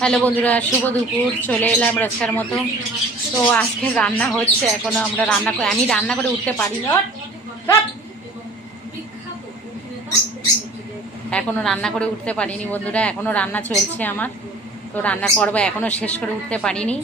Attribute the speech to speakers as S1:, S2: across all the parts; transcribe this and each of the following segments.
S1: Hello বন্ধুরা, শুভ দুপুর, চলে এলাম রোজকার মতো। তো আজকে রান্না হচ্ছে, এখনও আমরা রান্না করে, আমি রান্না করে উঠতে পারি না। এখনও এখনও রান্না করে উঠতে পারিনি বন্ধুরা, এখনও রান্না চলছে আমার। তো রান্না করব এখনও শেষ করে উঠতে পারিনি।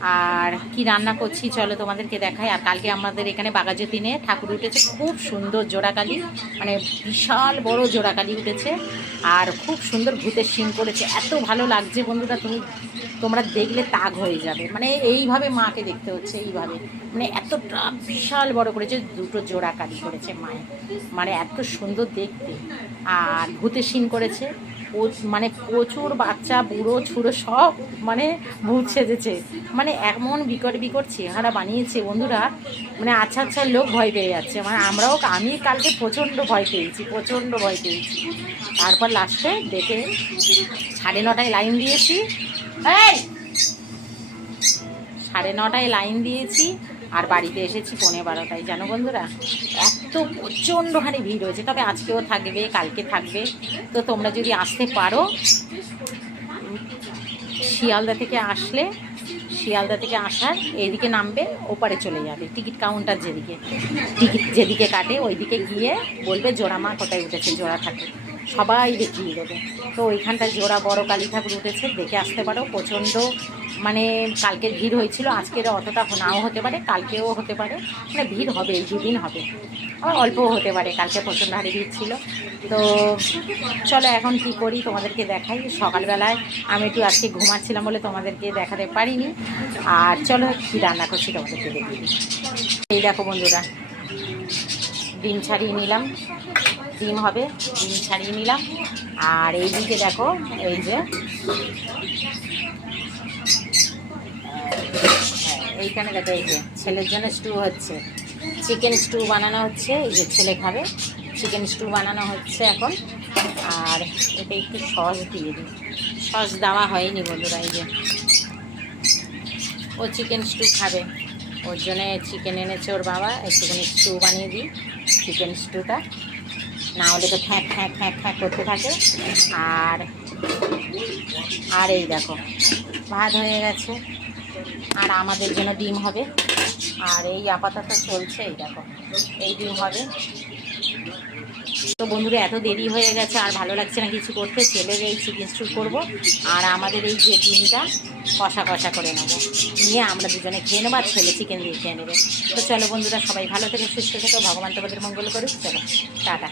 S1: আর কি রান্না করছি চলো তোমাদেরকে দেখাই। আর কালকে আমাদের এখানে বাগাজতিনে ঠাকুর উঠেছে, খুব সুন্দর জোড়াকালি মানে বিশাল বড় জোড়াকালি উঠেছে। আর খুব সুন্দর ভূতের সিং করেছে। এত ভালো লাগছে বন্ধুরা, তুমি, তোমরা দেখলে তাগ হয়ে যাবে। মানে এইভাবে মাকে দেখতে হচ্ছে, এইভাবে। মানে এতটা বিশাল বড় করেছে, দুটো জোড়া কালি করেছে মায়ের। মানে এত সুন্দর দেখতে। আর ভূতের সিন করেছে। মানে প্রচুর বাচ্চা, বুড়ো, ছুড়ো সব মানে ভূত সেজেছে। মানে এমন বিকট বিকট চেহারা বানিয়েছে বন্ধুরা মানে আচ্ছা আচ্ছা লোক ভয় পেয়ে যাচ্ছে। মানে আমরাও আমি কালকে প্রচণ্ড ভয় পেয়েছি, প্রচণ্ড ভয় পেয়েছি। তারপর লাস্টে দেখে সাড়ে নটায় লাইন দিয়েছি। সাড়ে নটায় লাইন দিয়েছি আর বাড়িতে এসেছি পৌনে বারোটায়। জানো বন্ধুরা, এত প্রচণ্ডখানি ভিড় হয়েছে। তবে আজকেও থাকবে, কালকে থাকবে। তো তোমরা যদি আসতে পারো শিয়ালদা থেকে আসলে শিয়ালদা থেকে আসার এইদিকে নামবে, ওপারে চলে যাবে। টিকিট কাউন্টার যেদিকে, টিকিট যেদিকে কাটে, ওইদিকে গিয়ে বলবে জোড়া মা কোথায় উঠেছে? জোড়া থাকে। সবাই দেখিয়ে দেবে। তো ওইখানটা জোড়া বড় কালী ঠাকুর উঠেছে, দেখে আসতে পারো, প্রচণ্ড মানে কালকে ভিড় হয়েছিল, আজকের অতটা নাও হতে পারে, কালকেও হতে পারে মানে ভিড় হবে, এই দুদিন হবে। আবার অল্পও হতে পারে, কালকে প্রচণ্ড হারে ভিড় ছিল। তো চলো এখন কি করি, তোমাদেরকে দেখাই। সকালবেলায় আমি একটু আজকে ঘুমাচ্ছিলাম বলে তোমাদেরকে দেখাতে পারিনি। আর চলো কী রান্না করছি তোমাদেরকে দিই। এই দেখো বন্ধুরা, ডিম ছাড়িয়ে নিলাম। ডিম হবে ডিম ছাড়িয়ে নিলাম। আর এইদিকে দেখো এই যে হ্যাঁ, এইখানে দেখো এই যে ছেলের জন্য স্টু হচ্ছে। চিকেন স্টু বানানো হচ্ছে এই যে ছেলে খাবে। চিকেন স্টু বানানো হচ্ছে এখন। আর এটা একটু সস দিয়ে দিই। সস দেওয়া হয়নি বন্ধুরা এই যে। ও চিকেন স্টু খাবে। ওর জন্যে চিকেন এনেছে ওর বাবা একটুখানি স্টু বানিয়ে দিই চিকেন স্টুটা না হলে তো ঠ্যাঁক ঠ্যাঁক ঠ্যাঁক ঠ্যাঁক করতে থাকে। আর আর এই দেখো, ভাত হয়ে গেছে। আর আমাদের জন্য ডিম হবে। আর এই আপাতত চলছে, এই দেখো, এই ডিম হবে। তো বন্ধুরা, এত দেরি হয়ে গেছে, আর ভালো লাগছে না কিছু করতে ছেলে এই চিকেন স্টু করব। আর আমাদের এই যে ডিমটা, কষা কষা করে নেব। নিয়ে আমরা দুজনে খেয়ে নেব আর ছেলে চিকেন দিয়ে খেয়ে নেবে। তো চলো বন্ধুরা, সবাই ভালো থেকে, সুস্থ থেকো, ভগবান তোমাদের মঙ্গল করুক। চলো, টাটা।